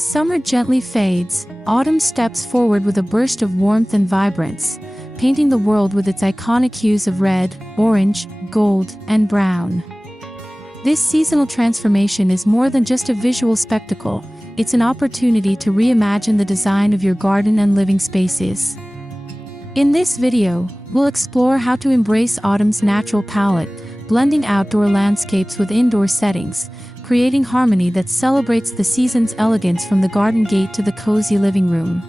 As summer gently fades, autumn steps forward with a burst of warmth and vibrance, painting the world with its iconic hues of red, orange, gold, and brown. This seasonal transformation is more than just a visual spectacle, it's an opportunity to reimagine the design of your garden and living spaces. In this video, we'll explore how to embrace autumn's natural palette, blending outdoor landscapes with indoor settings, creating harmony that celebrates the season's elegance from the garden gate to the cozy living room.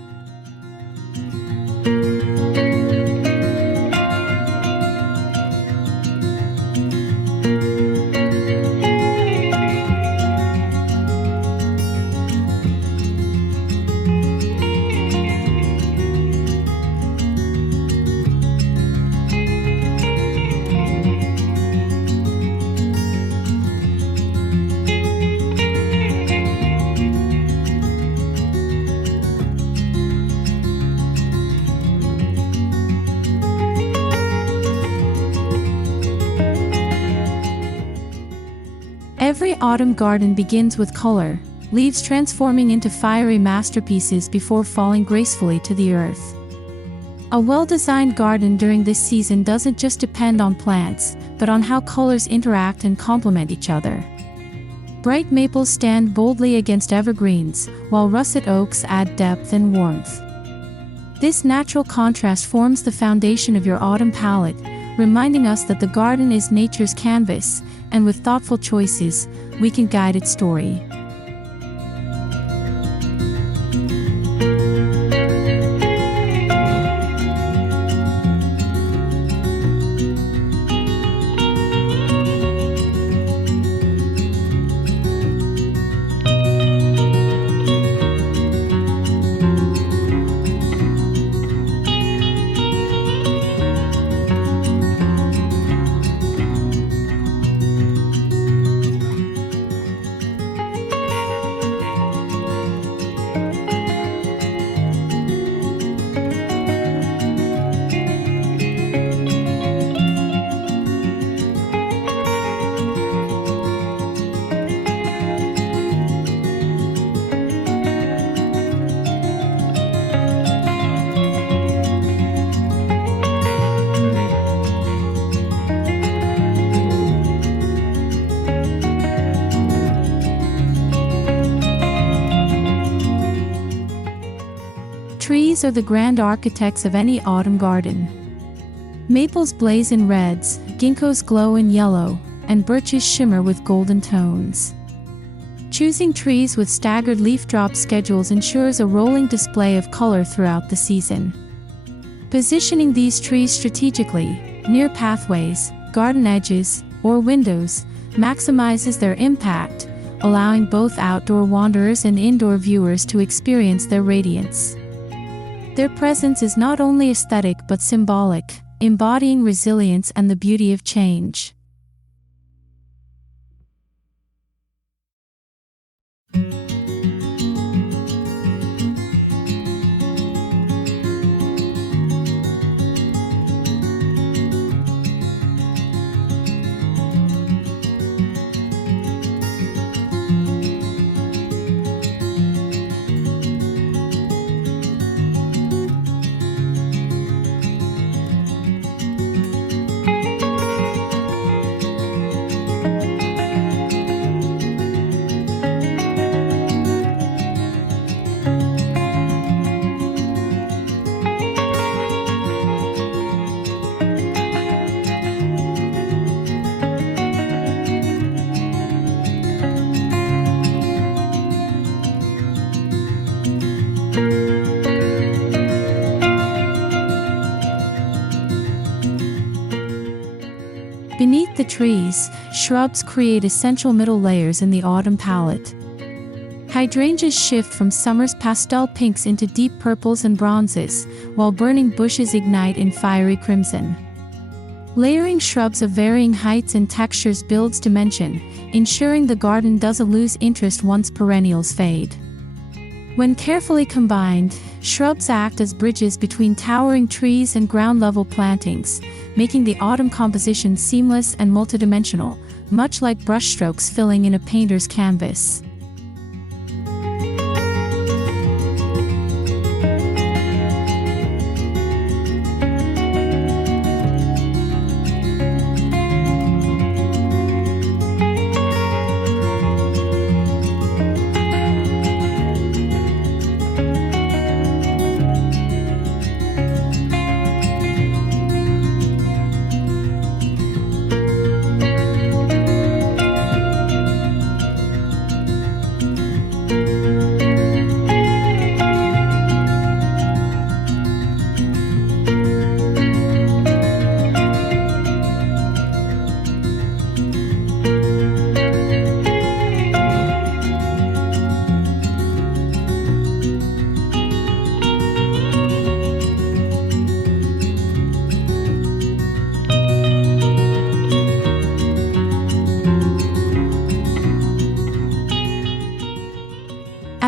Every autumn garden begins with color, leaves transforming into fiery masterpieces before falling gracefully to the earth. A well-designed garden during this season doesn't just depend on plants, but on how colors interact and complement each other. Bright maples stand boldly against evergreens, while russet oaks add depth and warmth. This natural contrast forms the foundation of your autumn palette, reminding us that the garden is nature's canvas, and with thoughtful choices, we can guide its story. Trees are the grand architects of any autumn garden. Maples blaze in reds, ginkgos glow in yellow, and birches shimmer with golden tones. Choosing trees with staggered leaf drop schedules ensures a rolling display of color throughout the season. Positioning these trees strategically, near pathways, garden edges, or windows, maximizes their impact, allowing both outdoor wanderers and indoor viewers to experience their radiance. Their presence is not only aesthetic but symbolic, embodying resilience and the beauty of change. Beneath the trees, shrubs create essential middle layers in the autumn palette. Hydrangeas shift from summer's pastel pinks into deep purples and bronzes, while burning bushes ignite in fiery crimson. Layering shrubs of varying heights and textures builds dimension, ensuring the garden doesn't lose interest once perennials fade. When carefully combined, shrubs act as bridges between towering trees and ground-level plantings, making the autumn composition seamless and multidimensional, much like brushstrokes filling in a painter's canvas.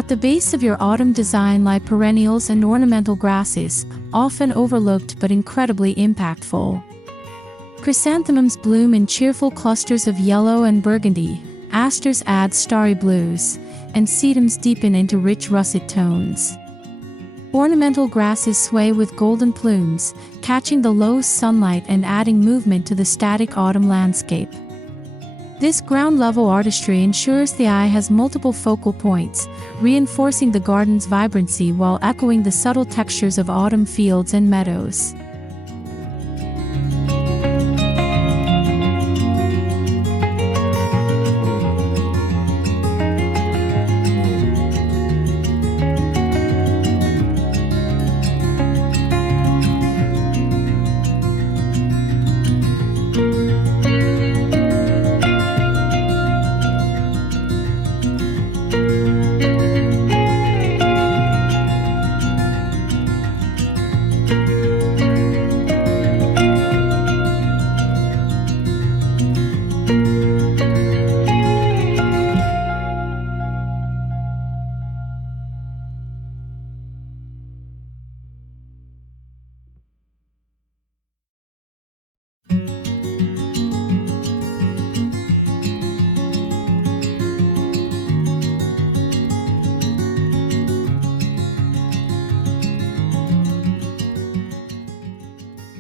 At the base of your autumn design lie perennials and ornamental grasses, often overlooked but incredibly impactful. Chrysanthemums bloom in cheerful clusters of yellow and burgundy, asters add starry blues, and sedums deepen into rich russet tones. Ornamental grasses sway with golden plumes, catching the low sunlight and adding movement to the static autumn landscape. This ground-level artistry ensures the eye has multiple focal points, reinforcing the garden's vibrancy while echoing the subtle textures of autumn fields and meadows.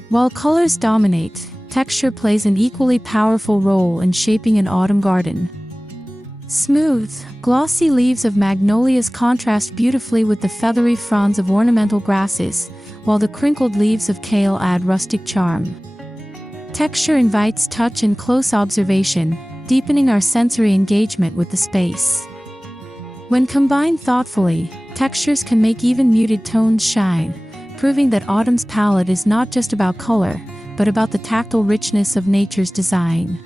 While colors dominate, texture plays an equally powerful role in shaping an autumn garden. Smooth, glossy leaves of magnolias contrast beautifully with the feathery fronds of ornamental grasses, while the crinkled leaves of kale add rustic charm. Texture invites touch and close observation, deepening our sensory engagement with the space. When combined thoughtfully, textures can make even muted tones shine, proving that autumn's palette is not just about color, but about the tactile richness of nature's design.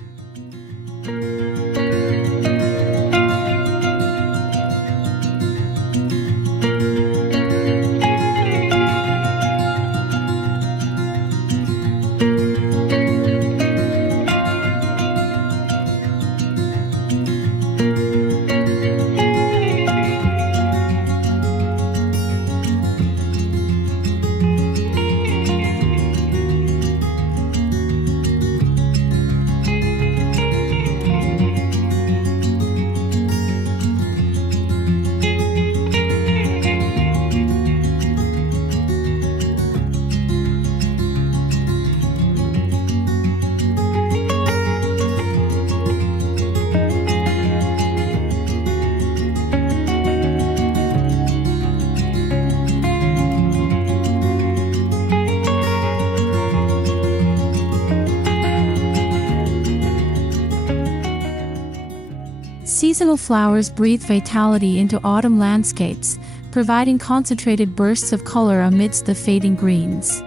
Seasonal flowers breathe vitality into autumn landscapes, providing concentrated bursts of color amidst the fading greens.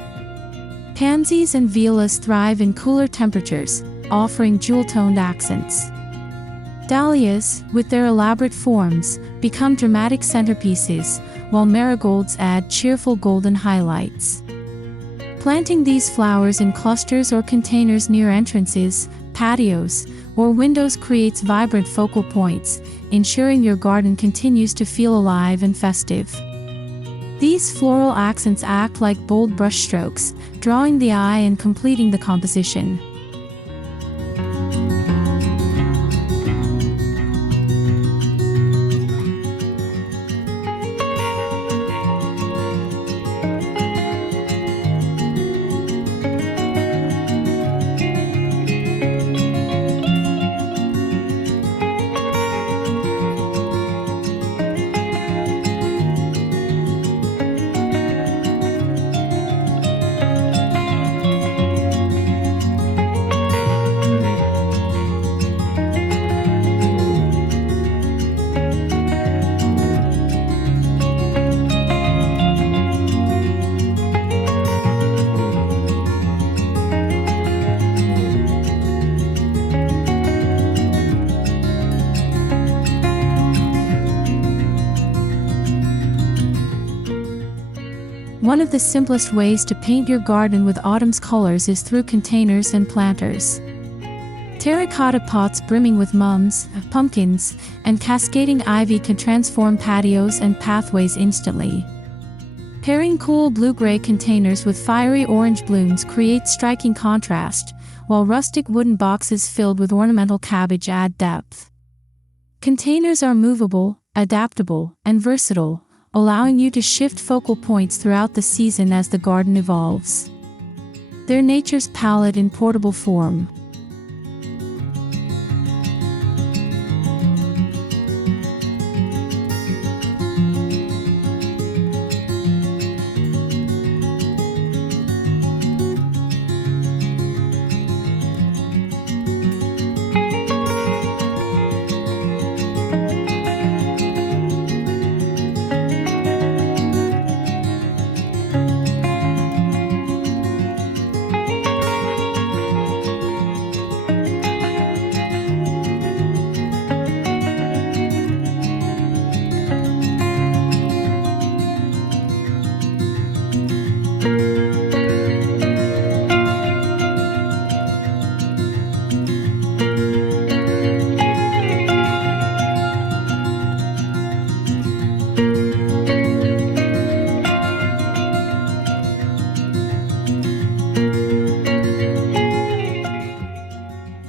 Pansies and violas thrive in cooler temperatures, offering jewel-toned accents. Dahlias, with their elaborate forms, become dramatic centerpieces, while marigolds add cheerful golden highlights. Planting these flowers in clusters or containers near entrances, patios, or windows creates vibrant focal points, ensuring your garden continues to feel alive and festive. These floral accents act like bold brushstrokes, drawing the eye and completing the composition. One of the simplest ways to paint your garden with autumn's colors is through containers and planters. Terracotta pots brimming with mums, pumpkins, and cascading ivy can transform patios and pathways instantly. Pairing cool blue-gray containers with fiery orange blooms creates striking contrast, while rustic wooden boxes filled with ornamental cabbage add depth. Containers are movable, adaptable, and versatile, allowing you to shift focal points throughout the season as the garden evolves. They're nature's palette in portable form.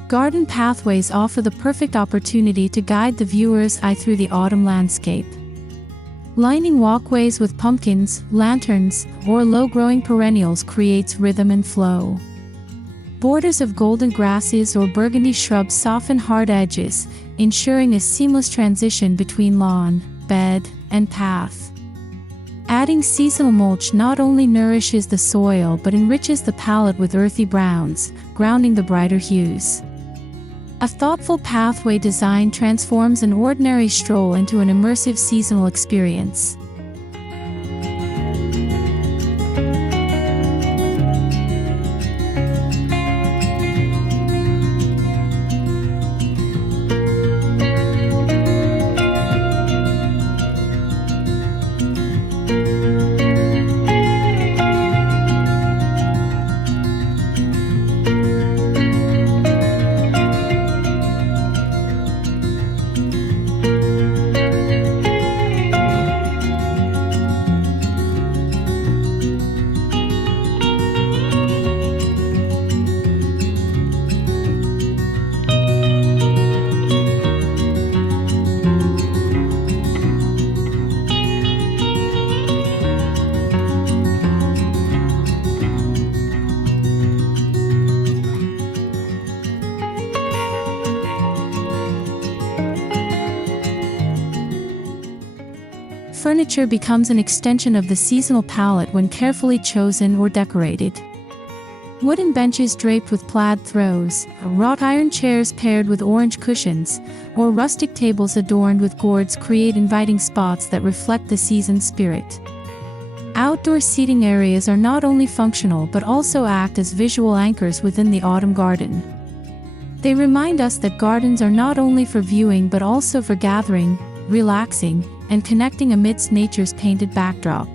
Garden pathways offer the perfect opportunity to guide the viewer's eye through the autumn landscape. Lining walkways with pumpkins, lanterns, or low-growing perennials creates rhythm and flow. Borders of golden grasses or burgundy shrubs soften hard edges, ensuring a seamless transition between lawn, bed, and path. Adding seasonal mulch not only nourishes the soil but enriches the palette with earthy browns, grounding the brighter hues. A thoughtful pathway design transforms an ordinary stroll into an immersive seasonal experience. Furniture becomes an extension of the seasonal palette when carefully chosen or decorated. Wooden benches draped with plaid throws, wrought iron chairs paired with orange cushions, or rustic tables adorned with gourds create inviting spots that reflect the season's spirit. Outdoor seating areas are not only functional but also act as visual anchors within the autumn garden. They remind us that gardens are not only for viewing but also for gathering, relaxing, and connecting amidst nature's painted backdrop.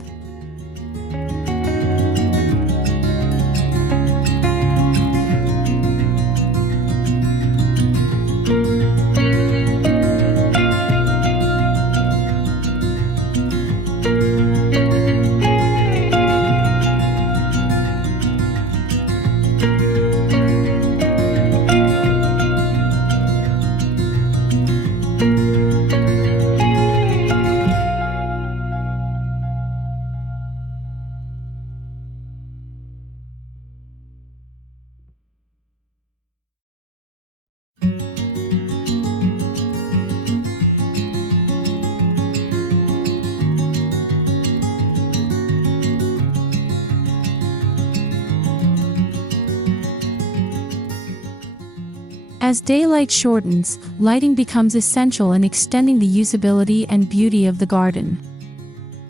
As daylight shortens, lighting becomes essential in extending the usability and beauty of the garden.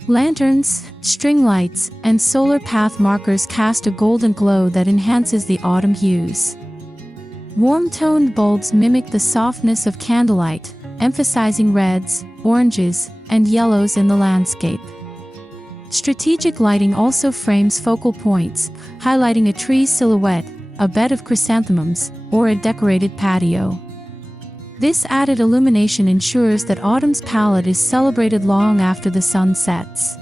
Lanterns, string lights, and solar path markers cast a golden glow that enhances the autumn hues. Warm-toned bulbs mimic the softness of candlelight, emphasizing reds, oranges, and yellows in the landscape. Strategic lighting also frames focal points, highlighting a tree's silhouette, a bed of chrysanthemums, or a decorated patio. This added illumination ensures that autumn's palette is celebrated long after the sun sets.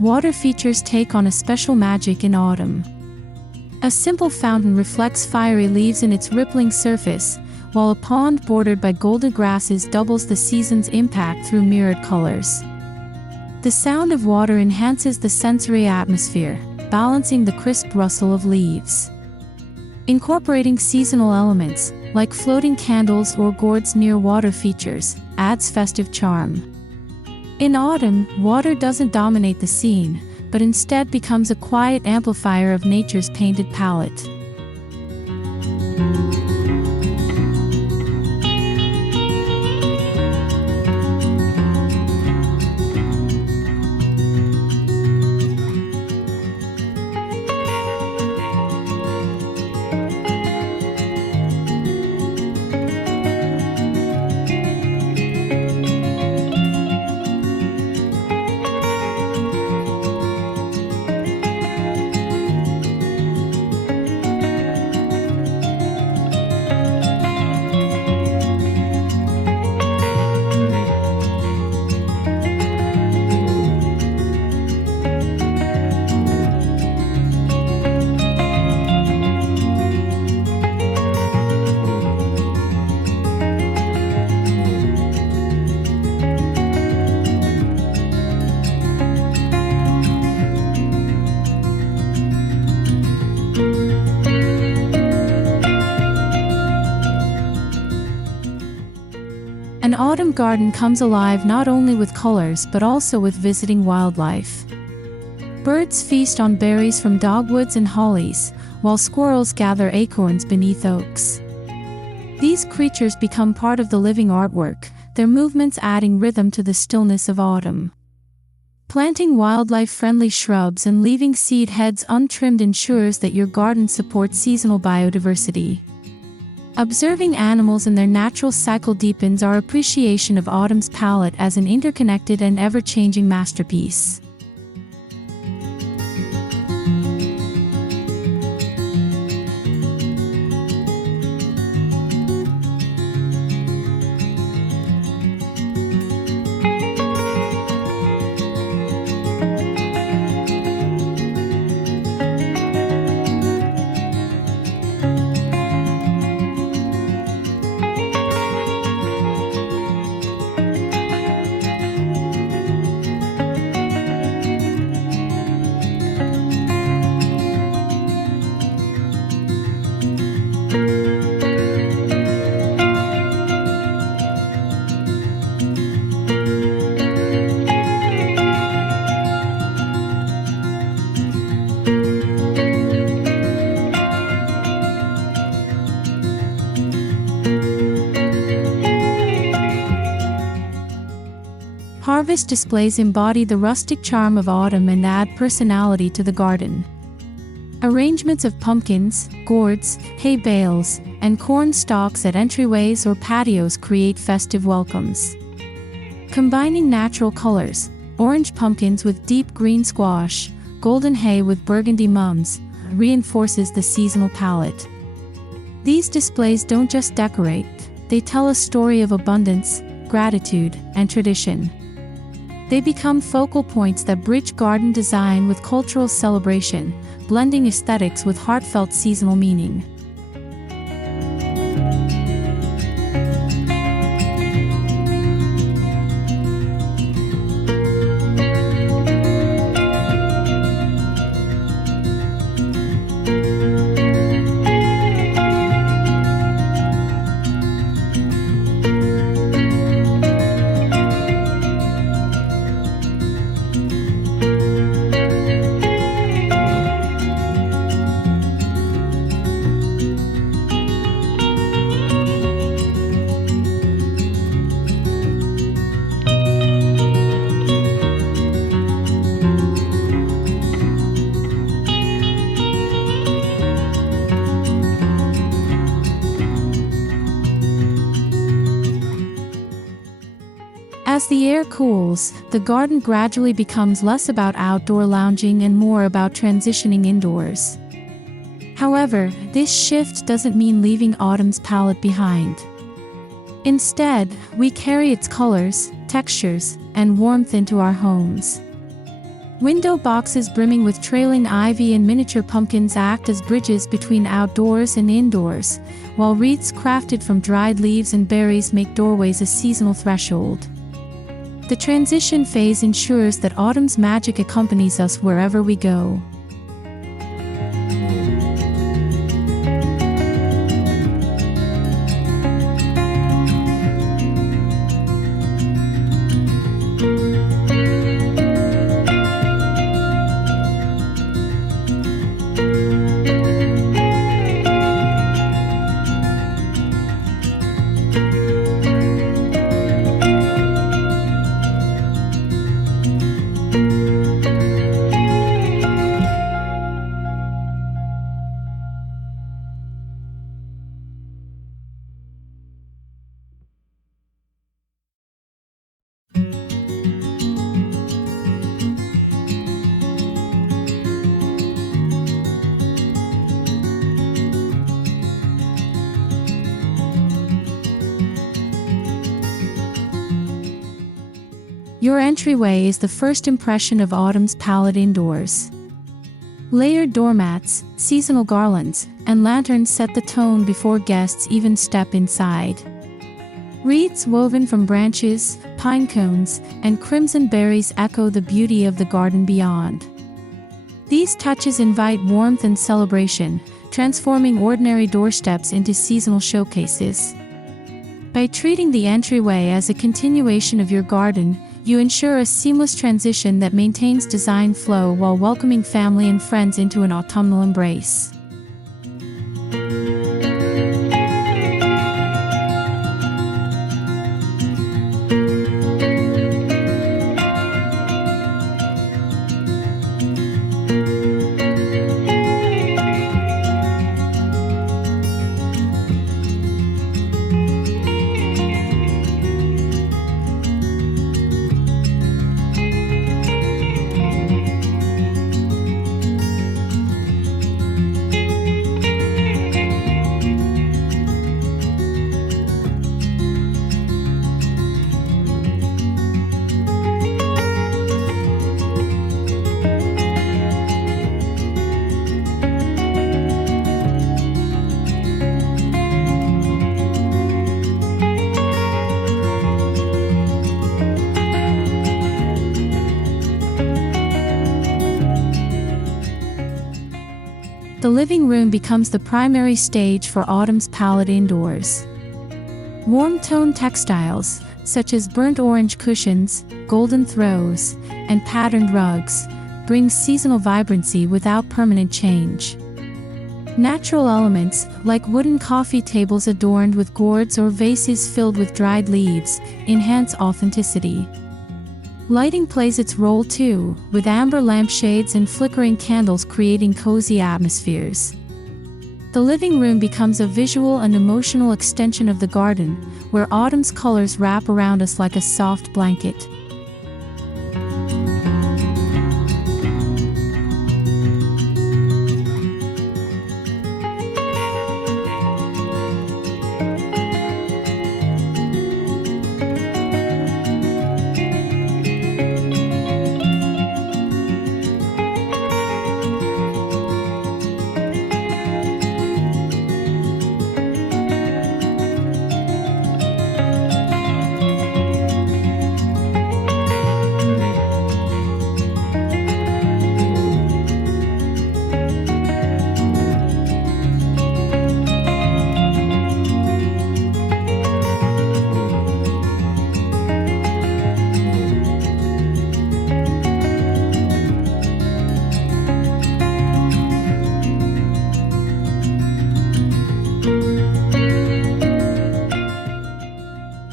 Water features take on a special magic in autumn. A simple fountain reflects fiery leaves in its rippling surface, while a pond bordered by golden grasses doubles the season's impact through mirrored colors. The sound of water enhances the sensory atmosphere, balancing the crisp rustle of leaves. Incorporating seasonal elements, like floating candles or gourds near water features, adds festive charm. In autumn, water doesn't dominate the scene, but instead becomes a quiet amplifier of nature's painted palette. An autumn garden comes alive not only with colors but also with visiting wildlife. Birds feast on berries from dogwoods and hollies, while squirrels gather acorns beneath oaks. These creatures become part of the living artwork, their movements adding rhythm to the stillness of autumn. Planting wildlife-friendly shrubs and leaving seed heads untrimmed ensures that your garden supports seasonal biodiversity. Observing animals in their natural cycle deepens our appreciation of autumn's palette as an interconnected and ever-changing masterpiece. Harvest displays embody the rustic charm of autumn and add personality to the garden. Arrangements of pumpkins, gourds, hay bales, and corn stalks at entryways or patios create festive welcomes. Combining natural colors, orange pumpkins with deep green squash, golden hay with burgundy mums, reinforces the seasonal palette. These displays don't just decorate, they tell a story of abundance, gratitude, and tradition. They become focal points that bridge garden design with cultural celebration, blending aesthetics with heartfelt seasonal meaning. As the air cools, the garden gradually becomes less about outdoor lounging and more about transitioning indoors. However, this shift doesn't mean leaving autumn's palette behind. Instead, we carry its colors, textures, and warmth into our homes. Window boxes brimming with trailing ivy and miniature pumpkins act as bridges between outdoors and indoors, while wreaths crafted from dried leaves and berries make doorways a seasonal threshold. The transition phase ensures that autumn's magic accompanies us wherever we go. Your entryway is the first impression of autumn's palette indoors. Layered doormats, seasonal garlands, and lanterns set the tone before guests even step inside. Wreaths woven from branches, pine cones, and crimson berries echo the beauty of the garden beyond. These touches invite warmth and celebration, transforming ordinary doorsteps into seasonal showcases. By treating the entryway as a continuation of your garden, you ensure a seamless transition that maintains design flow while welcoming family and friends into an autumnal embrace. The living room becomes the primary stage for autumn's palette indoors. Warm-toned textiles, such as burnt orange cushions, golden throws, and patterned rugs, bring seasonal vibrancy without permanent change. Natural elements, like wooden coffee tables adorned with gourds or vases filled with dried leaves, enhance authenticity. Lighting plays its role too, with amber lampshades and flickering candles creating cozy atmospheres. The living room becomes a visual and emotional extension of the garden, where autumn's colors wrap around us like a soft blanket.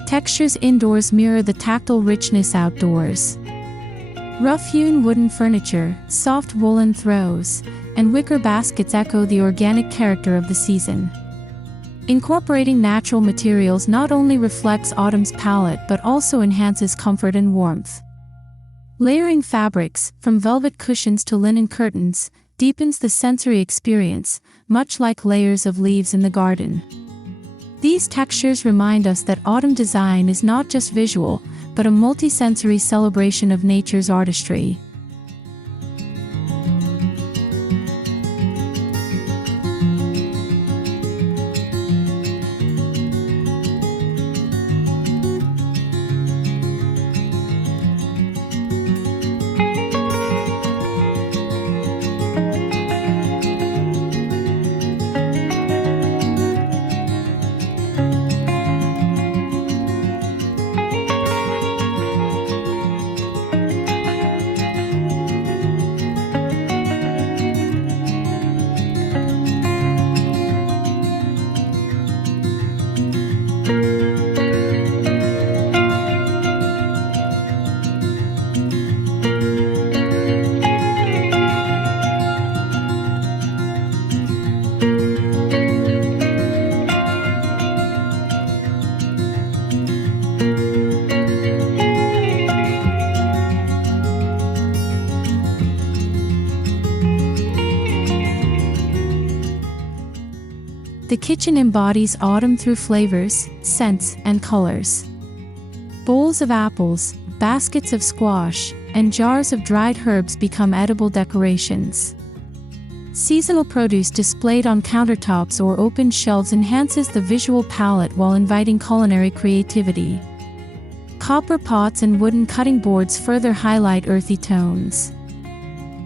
Textures indoors mirror the tactile richness outdoors. Rough-hewn wooden furniture, soft woolen throws, and wicker baskets echo the organic character of the season. Incorporating natural materials not only reflects autumn's palette but also enhances comfort and warmth. Layering fabrics, from velvet cushions to linen curtains, deepens the sensory experience, much like layers of leaves in the garden. These textures remind us that autumn design is not just visual, but a multisensory celebration of nature's artistry. The kitchen embodies autumn through flavors, scents, and colors. Bowls of apples, baskets of squash, and jars of dried herbs become edible decorations. Seasonal produce displayed on countertops or open shelves enhances the visual palette while inviting culinary creativity. Copper pots and wooden cutting boards further highlight earthy tones.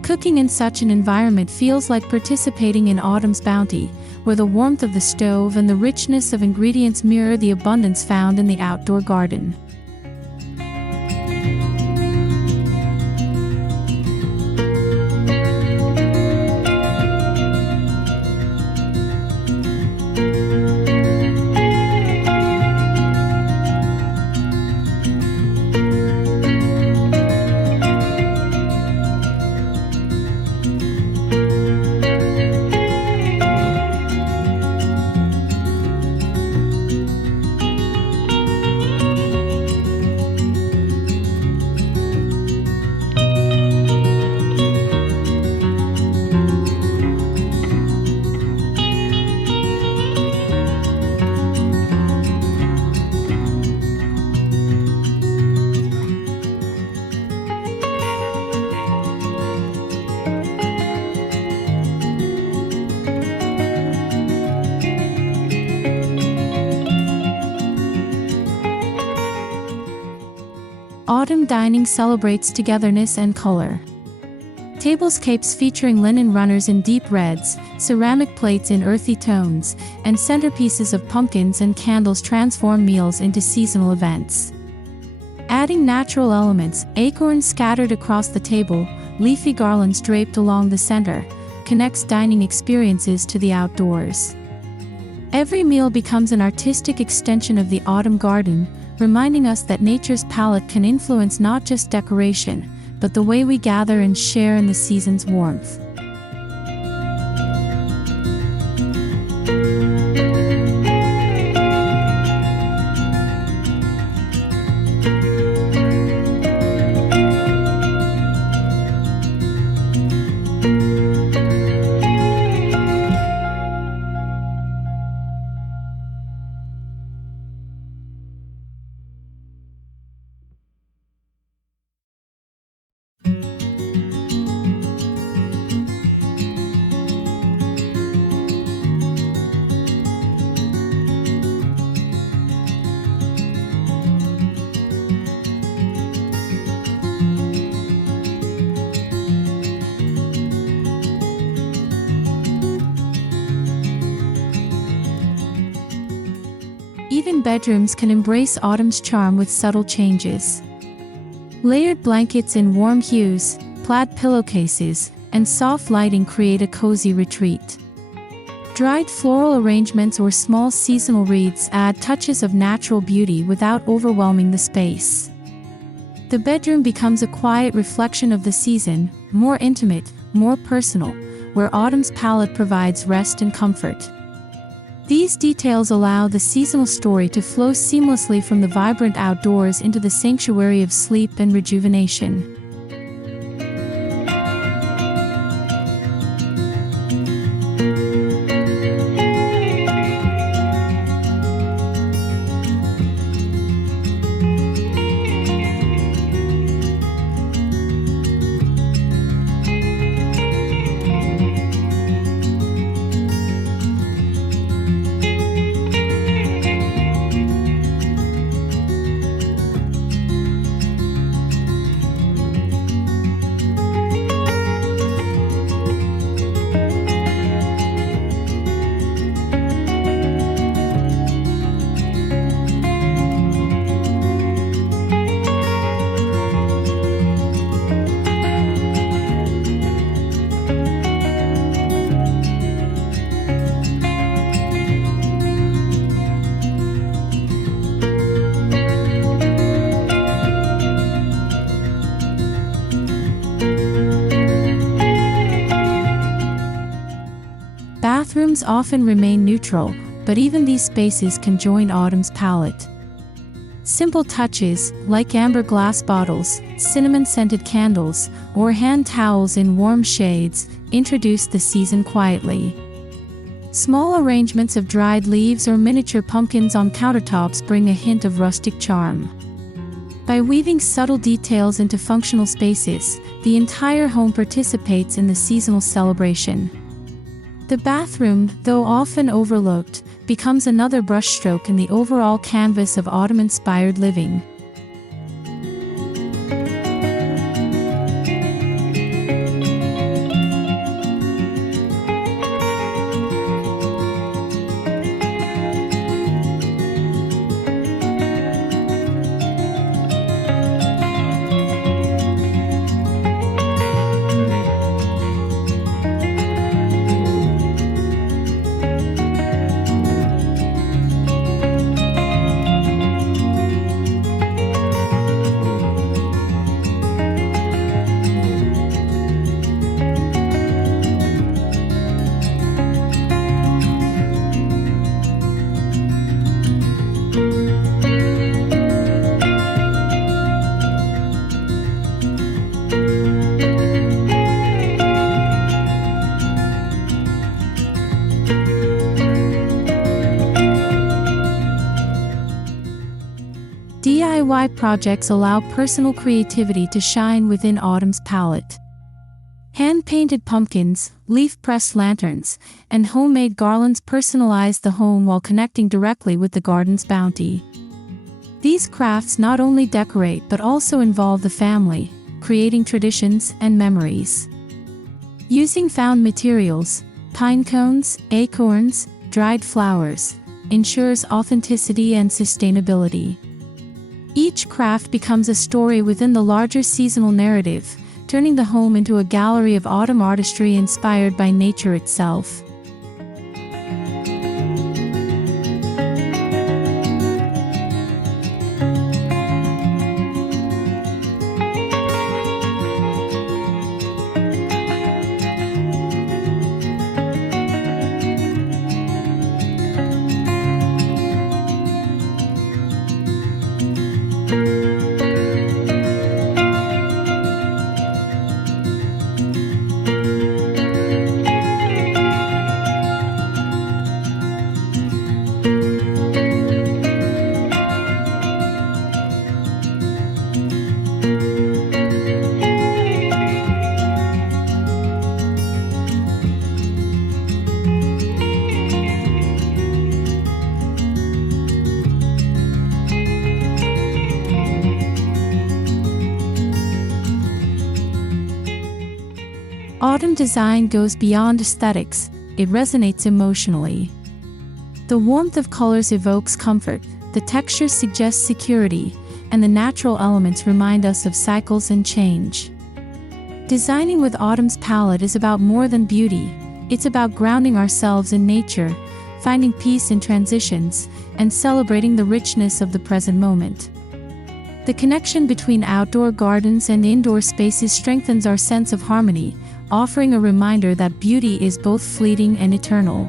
Cooking in such an environment feels like participating in autumn's bounty, where the warmth of the stove and the richness of ingredients mirror the abundance found in the outdoor garden. Autumn dining celebrates togetherness and color. Tablescapes featuring linen runners in deep reds, ceramic plates in earthy tones, and centerpieces of pumpkins and candles transform meals into seasonal events. Adding natural elements, acorns scattered across the table, leafy garlands draped along the center, connects dining experiences to the outdoors. Every meal becomes an artistic extension of the autumn garden, reminding us that nature's palette can influence not just decoration, but the way we gather and share in the season's warmth. Even bedrooms can embrace autumn's charm with subtle changes. Layered blankets in warm hues, plaid pillowcases, and soft lighting create a cozy retreat. Dried floral arrangements or small seasonal wreaths add touches of natural beauty without overwhelming the space. The bedroom becomes a quiet reflection of the season, more intimate, more personal, where autumn's palette provides rest and comfort. These details allow the seasonal story to flow seamlessly from the vibrant outdoors into the sanctuary of sleep and rejuvenation. Bathrooms often remain neutral, but even these spaces can join autumn's palette. Simple touches, like amber glass bottles, cinnamon-scented candles, or hand towels in warm shades, introduce the season quietly. Small arrangements of dried leaves or miniature pumpkins on countertops bring a hint of rustic charm. By weaving subtle details into functional spaces, the entire home participates in the seasonal celebration. The bathroom, though often overlooked, becomes another brushstroke in the overall canvas of autumn-inspired living. DIY projects allow personal creativity to shine within autumn's palette. Hand-painted pumpkins, leaf-pressed lanterns, and homemade garlands personalize the home while connecting directly with the garden's bounty. These crafts not only decorate but also involve the family, creating traditions and memories. Using found materials, pine cones, acorns, dried flowers, ensures authenticity and sustainability. Each craft becomes a story within the larger seasonal narrative, turning the home into a gallery of autumn artistry inspired by nature itself. Autumn design goes beyond aesthetics, it resonates emotionally. The warmth of colors evokes comfort, the textures suggest security, and the natural elements remind us of cycles and change. Designing with autumn's palette is about more than beauty, it's about grounding ourselves in nature, finding peace in transitions, and celebrating the richness of the present moment. The connection between outdoor gardens and indoor spaces strengthens our sense of harmony, offering a reminder that beauty is both fleeting and eternal.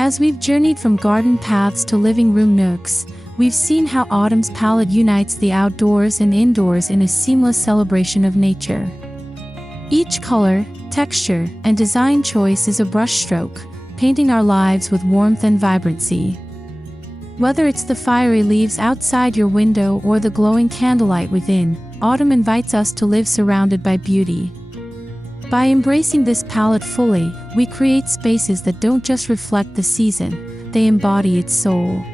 As we've journeyed from garden paths to living room nooks, we've seen how autumn's palette unites the outdoors and indoors in a seamless celebration of nature. Each color, texture, and design choice is a brushstroke, painting our lives with warmth and vibrancy. Whether it's the fiery leaves outside your window or the glowing candlelight within, autumn invites us to live surrounded by beauty. By embracing this palette fully, we create spaces that don't just reflect the season, they embody its soul.